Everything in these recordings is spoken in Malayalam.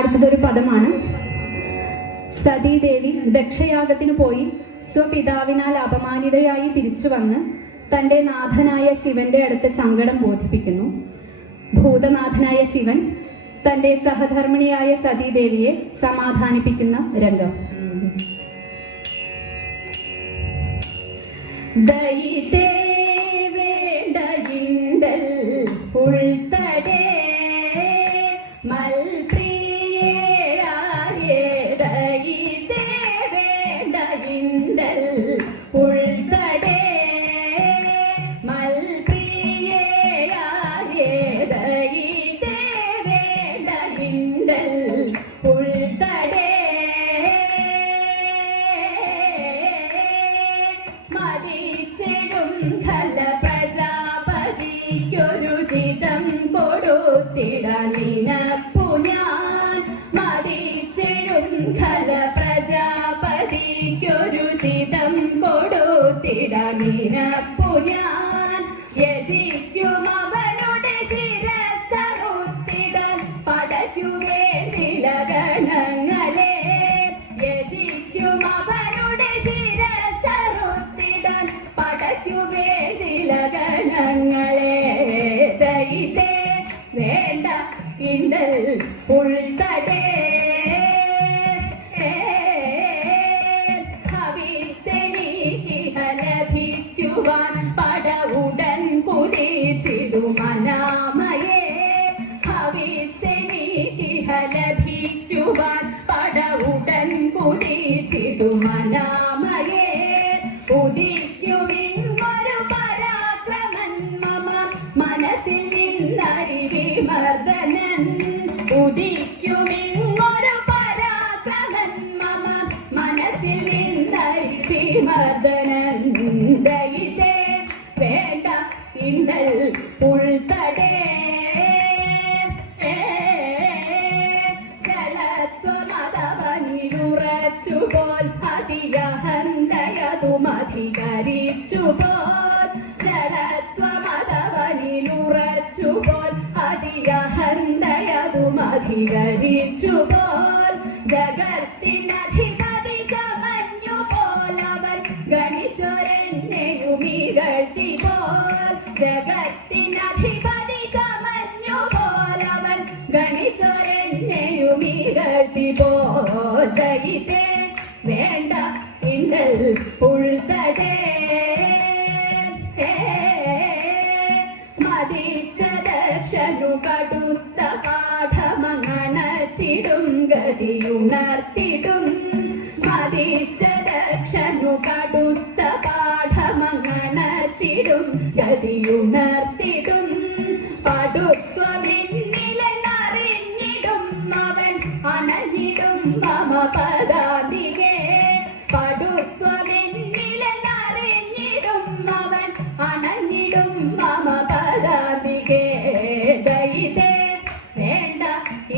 അടുത്തതൊരു പദമാണ്. സതീദേവി ദക്ഷയാഗത്തിന് പോയി സ്വപിതാവിനാൽ അപമാനിതയായി തിരിച്ചു വന്ന് തൻ്റെ നാഥനായ ശിവന്റെ അടുത്ത് സങ്കടം ബോധിപ്പിക്കുന്നു. ഭൂതനാഥനായ ശിവൻ തൻ്റെ സഹധർമ്മിണിയായ സതീദേവിയെ സമാധാനിപ്പിക്കുന്ന രംഗം. ദയിതേ വേണ്ടയിണ്ടൽ ഉൾത്തടേ മൽപ്രിയേ ദയിതേ വേണ്ടയിണ്ടൽ ഉൾത്തടേ മൽപ്രിയേ ദയിതേ വേണ്ടയിണ്ടൽ ഉൾത്തടേ മരിച്ചിടും ഖല പ്രജാപതിക്കൊരു ചിതം കൊടുത്തിടാൻ നിനപ്പു ഞാൻ. മരിച്ചിടും ഖല പ്രജാപതിക്കൊരു ചിതം കൊടുത്തിടാൻ നിനപ്പു ഞാൻ. യജിക്കും അവനുടെ ശിരസ്സറുത്തിടാൻ പടയ്ക്കുവേ ചില ഗണങ്ങളെ. യജിക്കും അവനുടെ ശിരസ്സറുത്തിടാൻ പടയ്ക്കുവേ ചില ഗണങ്ങളെ. ദയിതേ വേണ്ട ഇണ്ടൽ ഉൾത്തടേ ലഭിക്കുവാൻ പടവുടൻ കുതിച്ചിടുമനാമയേ. ഹവിസെനിക്കിഹ ലഭിക്കുവാൻ പടവുടൻ കുതിച്ചിടുമനാമയേ. ഉദിക്കുമിങ്ങൊരു പരാക്രമൻ മമ മനസ്സിൽ നിന്നരിവിമർദ്ദനൻ. ഉദിക്കുമിങ്ങൊരു പരാക്രമൻ മമ മനസ്സിൽ നിന്നരിവിമർദ്ദനൻ. ദയിതേ വേണ്ട ഇണ്ടൽ ഉൾത്തടേ ചലത്വമതവനിലുറച്ചുപോൽ അതിയഹന്തയതുമധികരിച്ചുപോൽ. ചലത്വമതവനിലുറച്ചുപോൽ അതിയഹന്തയതുമധികരിച്ചുപോൽ. ജഗത്തിനധിപതി ചമഞ്ഞുപോലവൻ ഗണിച്ചൊരെന്നെയുമികഴ്ത്തിപോൽ. ജഗത്തിനധിപതി ചമഞ്ഞുപോലവൻ ഗണിച്ചൊരെന്നെയുമികഴ്ത്തിപോൽ. ദയിതേ വേണ്ട ഇണ്ടൽ ഉൾത്തടേ മതിച്ച ദക്ഷനു കടുത്ത പാഠമങ്ങണച്ചിടും ഗതിയുണർത്തിടും. മതിച്ച ദക്ഷനു കടുത്ത പാഠമങ്ങണച്ചിടും ഗതിയുണർത്തിടും. പടുത്വമിന്നിലെന്നറിഞ്ഞിടും അവൻ അണഞ്ഞിടും മമ പദാതികേ. പടുത്വമിന്നിലെന്നറിഞ്ഞിടും അവൻ അണഞ്ഞിടും മമ പദാതികേ. ദയിതേ വേണ്ട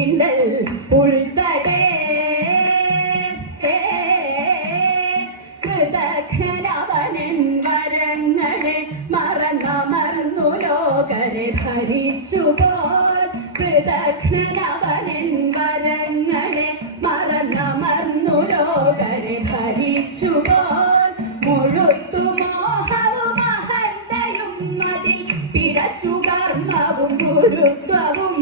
ഇണ്ടൽ ഉൾത്തടേ കൃതഘ്നനവനൻ വരങ്ങളെ മറന്നമർന്നു ലോകരെ ധരിച്ചുപോൽ. കൃതഘ്നനവനൻ വരങ്ങളെ മറന്നമർന്നു ലോകരെ ധരിച്ചുപോൽ. മുഴുത്തു മോഹവും അഹന്തയും അതിൽ പിടച്ചു കർമ്മവും ഗുരുത്വവും.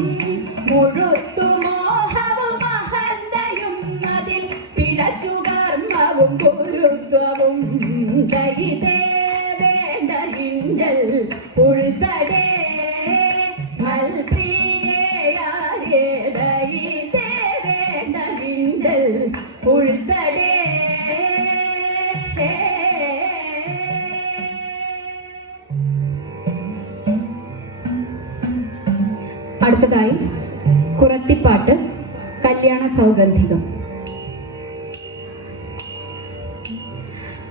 മുഴുത്തു മോഹവും അഹന്തയും അതിൽ പിടച്ചു കർമ്മവും ഗുരുത്വവും. ദയിതേ വേണ്ട ഇണ്ടൽ ഉൾത്തടേ മൽപ്രിയേ ദയിതേ വേണ്ട ഇണ്ടൽ ഉൾത്തടേ. അടുത്തതായി കുറത്തിപ്പാട്ട് കല്യാണ സൗഗന്ധികം.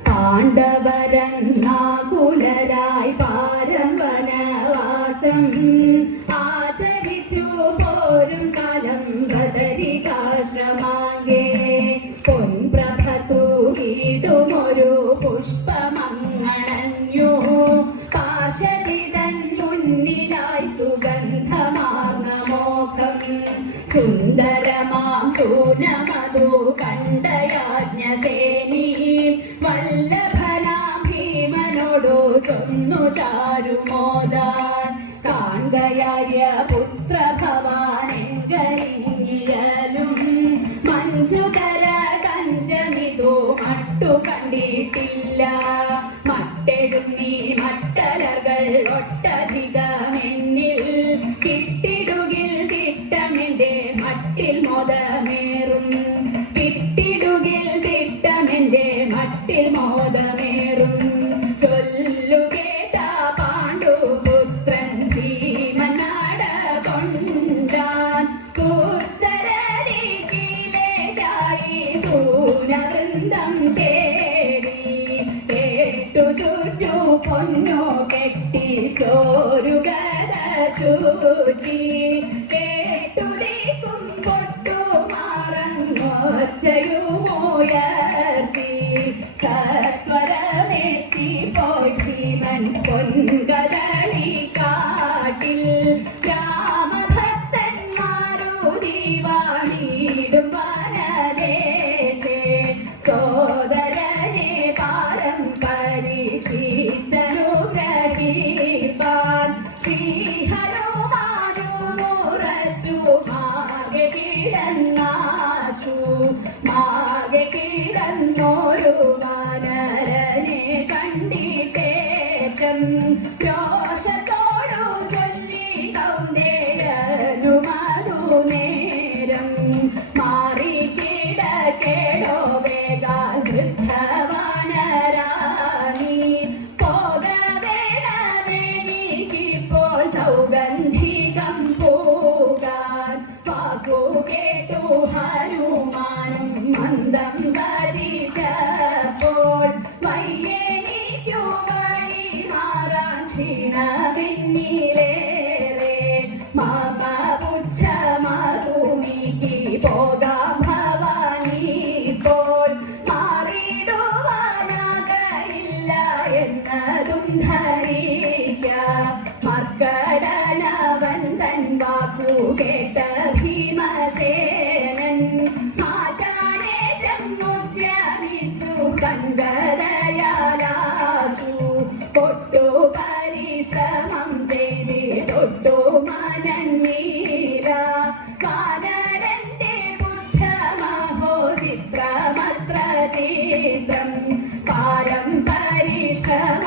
പാണ്ഡവരന്നാകുലരായി പാരം വനവാസം ആചരിച്ചു പോരും കാലം ബദരികാശ്രമാകെ. പൊൻപ്രഭ തൂകിടുമൊരു പുഷ്പമങ്ങണഞ്ഞു പാർശ്വതിതൻ മുന്നിലായി സുഗന്ധമാർന്ന മോഹം. സുന്ദരമാം സൂനമതു കണ്ടയാജ്ഞസേനീ വല്ലഭനാം ഭീമനോടു ചൊന്നു ചാരുമോദാൻ കാൺകയാര്യ പുത്രഭവാനെങ്കരിഞ്ഞിയലും മഞ്ജുതര കഞ്ചമിതു മട്ടു കണ്ടിട്ടില്ല മട്ടെടുന്നീ മട്ടലകൾ ഒട്ടധികമെന്നിൽ കിട്ടിടുകിൽ തിട്ടമെന്റെ മട്ടിൽ മോദമേറും കിട്ടിടുകിൽ തിട്ടമെന്റെ മട്ടിൽ മോദമേറും ചൊല്ലു കേട്ട പാണ്ഡുപുത്രൻ ഭീമനാട കൊണ്ടാൻ ഉത്തരദിക്കിലേക്കായി സൂനവൃന്ദം തേടി കേട്ടു ചുറ്റു പൊന്നു കെട്ടി ചോരുകര ചൂറ്റി കേട്ടു ദീക്കും പൊട്ടു മാറങ്ങൊച്ചയുമുയർത്തി സത്വരമെത്തി പോയി ഭീമൻ പൊൻകദളി കാട്ടിൽ രാമഭക്തന്മാരുതി വാണിടും വനദേശേ സോദരനെ പാരം പരീക്ഷിച്ചനുഗ്രഹിപ്പാൻ ശ്രീഹനുമാനുമുറച്ചു മാകെ കിടന്നാശു മാകെ കിടന്നോരു വാനരനെ കണ്ടിട്ടേറ്റം രോഷത്തോടു ചൊല്ലി കൗന്ദേയനുമതു നേരം മാറി കിടക്കേടോ വേഗാൽ വൃദ്ധവാനരാണി പോകവേണമെനിക്കിപ്പോൾ സൗഗന്ധികം പോകാൻ വാക്കു കേട്ടു ഹനുമാനും മന്ദം ഭജിച്ചപ്പോൾ വയ്യെനിക്കു വഴി മാറാൻ ക്ഷീണമിന്നിലേറെ മമ പുച്ഛമതു നീക്കി പോകാം ഭവാനിപ്പോൾ മാറിടുവാനാകയില്ല എന്നതും ധരിക്ക മർക്കടനവൻ തൻ വാക്കു കേട്ട ഭീമസേനൻ മാറ്റാനേറ്റം ഉദ്യമിച്ചു കണ്ടതയാലാശു പൊട്ടു പരിശ്രമം ചെയ്തിട്ടൊട്ടു മനന്നീല വാനരന്റെ പുച്ഛമഹോ ചിത്രമത്ര ചിത്രം പാരം പരിശ്രമകളർന്നേറെ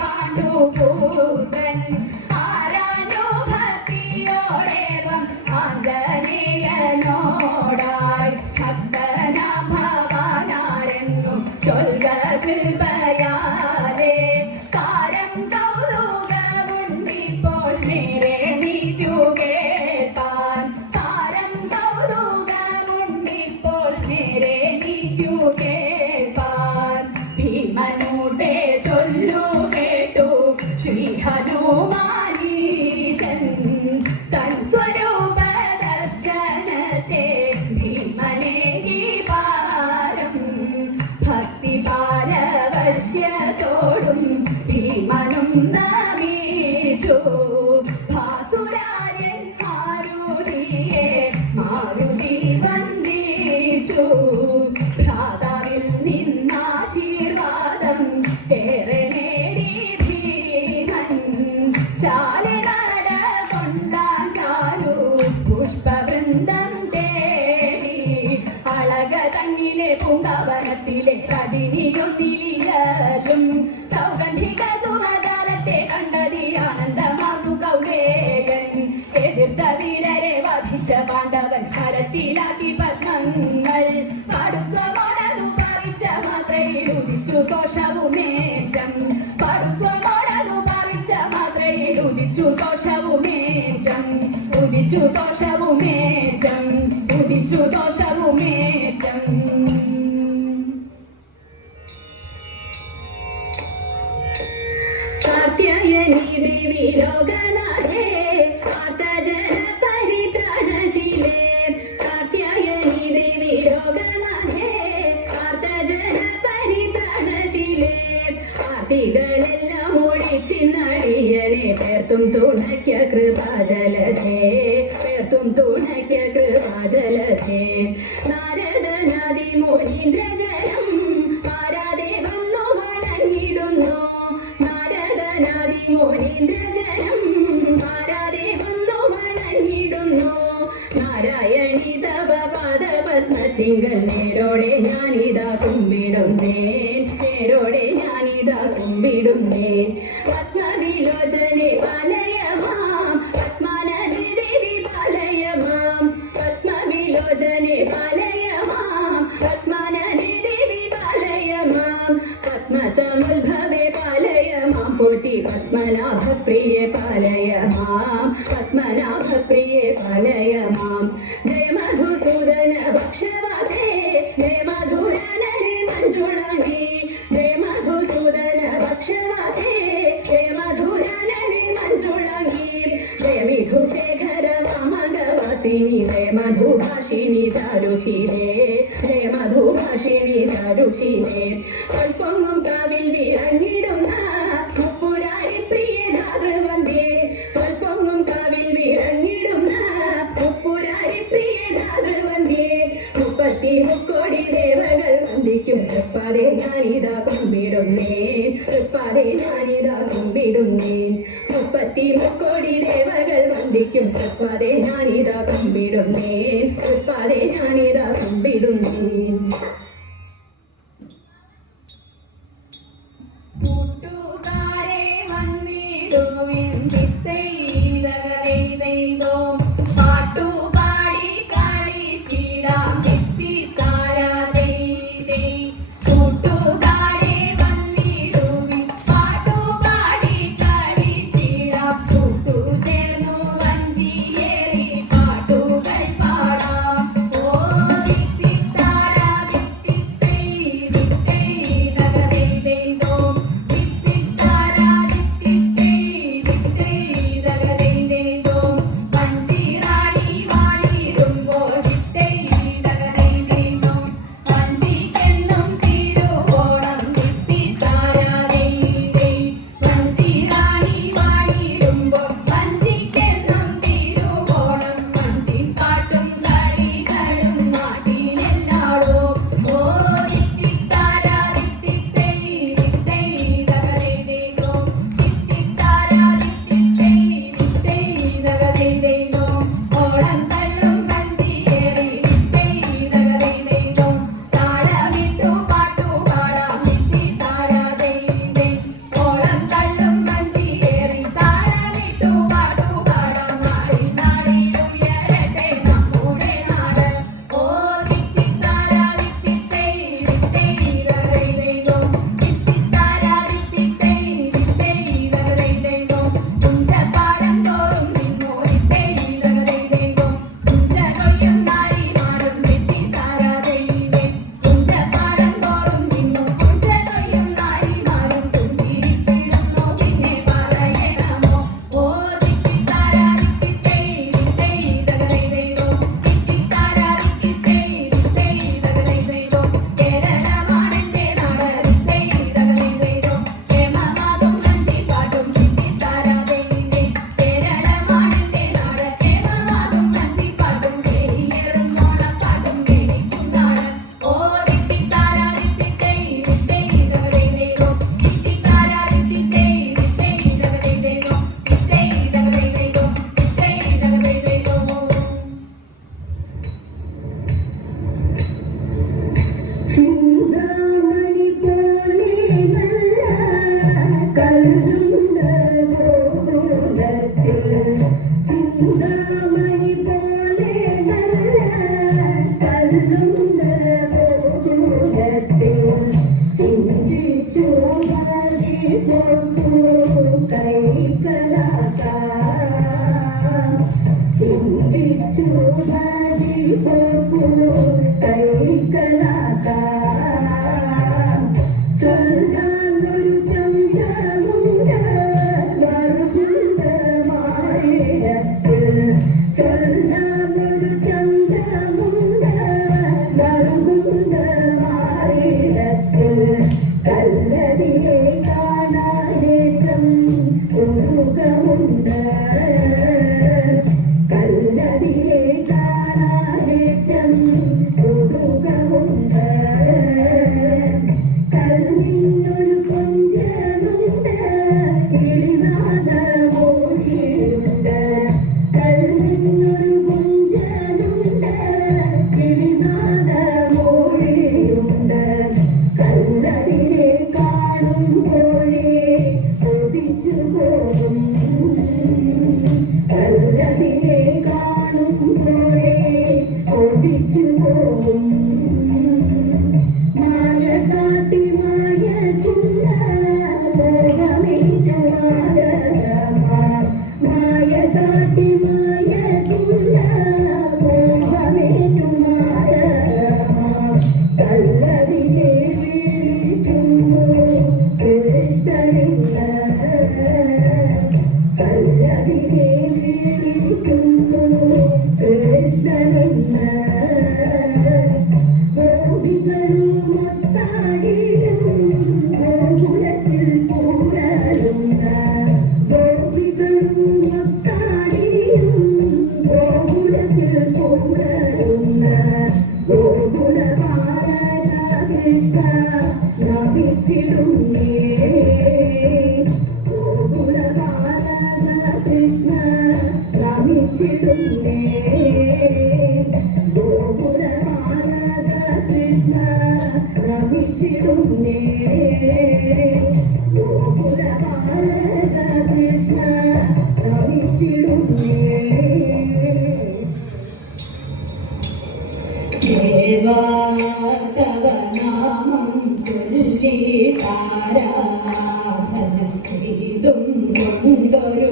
പാണ്ഡുപുത്രൻ ആരാനുഭക്തിയോടേവം ആഞ്ജനേയനോടായി ശക്തനാം ഭവാനാരെന്നു ചൊൽക കൃപയാലേ കാരം കൗതുകമുണ്ടിപ്പോൾ നേരെ നീക്കു കേൾപ്പാൻ കാരം കൗതുകമുണ്ടിപ്പോൾ നേരെ നീക്കു കേൾപ്പാൻ ഭീമനോടെ ചൊല്ലു കേട്ടു ശ്രീ ഹനുമാനീശൻ തൻ സ്വരൂപ ദർശനത്തെ ഭീമനെ പാരം ഭക്തി പാരവശ്യത്തോടും ഭീമനും നമീച്ചു ഭാസുരാര്യൻ മാരുതിയെ മാരുതി വന്ദിച്ചു ഭ്രാതാവിൽ നിന്നാശീർവാദം ഏറെ നേടി ഭീമൻ ചാലിനട കൊണ്ടാൻ ചാരു പുഷ്പവൃന്ദം തേടി അളക തന്നിലെ പൂങ്കാവനത്തിലെ കടിനിയൊന്നിലും സൗഗന്ധിക സുമജാലത്തെ കണ്ടതി ആനന്ദമാർന്നു കൗലേയൻ എതിർത്ത വീരരെ വധിച്ച പാണ്ഡവൻ ഹരത്തിലാക്കി പത്മങ്ങൾ പടുത്വമോടതു പറിച്ച മാത്രയിൽ ഉദിച്ചു ദോഷവുമേറ്റം പടുത്വമോടതു പറിച്ച മാത്രയിൽ ഉദിച്ചു ദോഷവുമേറ്റം ഉദിച്ചു ദോഷവുമേറ്റം ഉദിച്ചു ദോഷവുമേറ്റം കാർത്യായനി ദേവി ലോകനാഥേ ആർത്തജന പരിത്രാണശീലേ കാർത്യായനി ദേവി ലോകനാഥേ ആർത്തജന പരിത്രാണശീലേ ആർത്തികളെല്ലാം ഒഴിച്ചിന്നടിയനെ തീർത്തും തുണയ്ക്ക കൃപാജലധേ ചേർത്തും തുണയ്ക്ക് കൃപാജലത്തെ നാരദനാദി മുനീന്ദ്രജനം ആരാതെ വന്നു വണങ്ങിടുന്നു നാരദനാദി മുനീന്ദ്രജനം ആരാതെ വന്നു വണങ്ങിടുന്നു നാരായണി തവ പാദപത്മത്തിങ്കൽ നേരോടെ ഞാനിതാ കുമ്പിടുന്നേ നേരോടെ ഞാനിതാ കുമ്പിടുന്നേ പത്മവിലോചനെ പാലയമാം പത്മാനദി ദേവി പാലയമാം പത്മവിലോചനെ പാലയമാം പത്മാനദി ദേവി പാലയമാം പത്മസമുദ്ഭവേ പാലയമാം പോറ്റി പത്മനാഭപ്രിയെ പാലയമാം പത്മനാഭപ്രിയെ പാലയമാം ജയ മധുസൂദന ഭക്ഷവാസേ ജയ മധുരനരി മഞ്ജുളാംഗി ജയ മധുസൂദന ഭക്ഷവാസേ ജയ മധുരനരി മഞ്ജുളാംഗി ജയ വിധുശേഖര വാമകവാസിനി ജയ മധുഭാഷിണി ചാരുശീലേ ജയ മധുഭാഷിണി ചാരുശീലേ സ്വൽപ്പൊങ്ങും കാവിൽ വിളങ്ങിടുന്ന മുപ്പുരാരി പ്രിയ ധാതൃവന്ധ്യേ സ്വൽപ്പൊങ്ങും കാവിൽ വിളങ്ങിടുന്ന മുപ്പുരാരി പ്രിയ ധാതൃവന്ധ്യേ മുക്കോടി ദേവകൾ വന്ദിക്കും തൃപ്പാതെ ഞാനിതാ കുമ്പിടുന്നേ തൃപ്പാതെ ഞാനിതാ കുമ്പിടുന്നേ മുക്കോടി ദേവകൾ വന്ദിക്കും തൃപ്പാതെ ഞാനിതാ കുമ്പിടുന്നേ തൃപ്പാതെ ഞാനിതാ കുമ്പിടുന്നേ കൂട്ടുകാരെ വന്നിടുവിൻ ചിത്തൈതോ പാട്ടുപാടി കളിച്ചിടാം ചിത്തിത്താരാതേ കൂട്ടുകാരെ വന്നിടുവിൻ പാട്ടുപാടി കളിച്ചിടാം കൂട്ടുചേർന്നു വഞ്ചിയേറി പാട്ടുകൾ പാടാം ഓ ചിത്തിത്താരാ ചിത്തിത്തൈതോ കല്ലടി ദേവാ തവ നാമം ചൊല്ലിട്ടാരാധന ചെയ്തും കൊണ്ടൊരു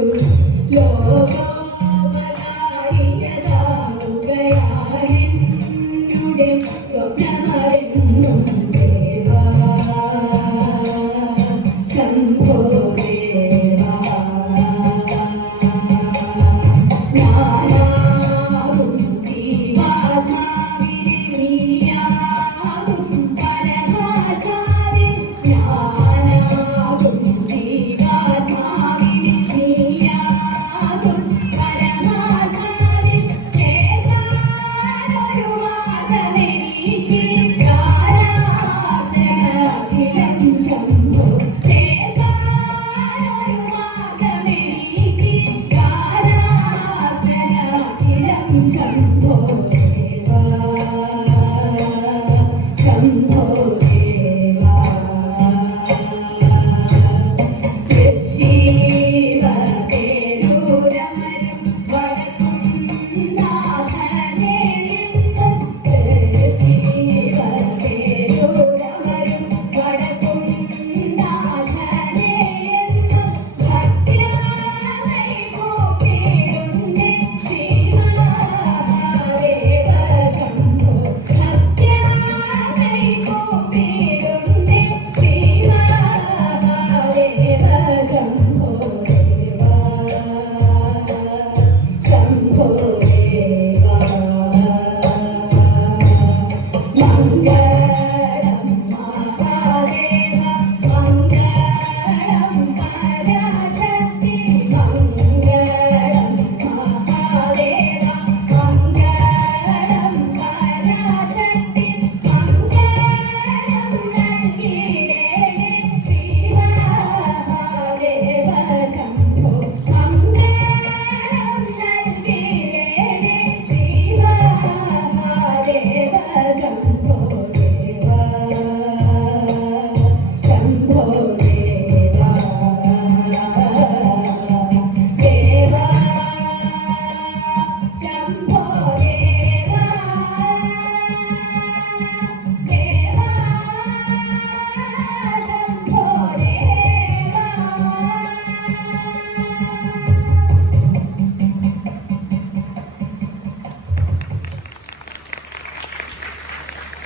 യോഗോപകാരിയതാവുകയാണെന്നുടെ സ്വപ്നം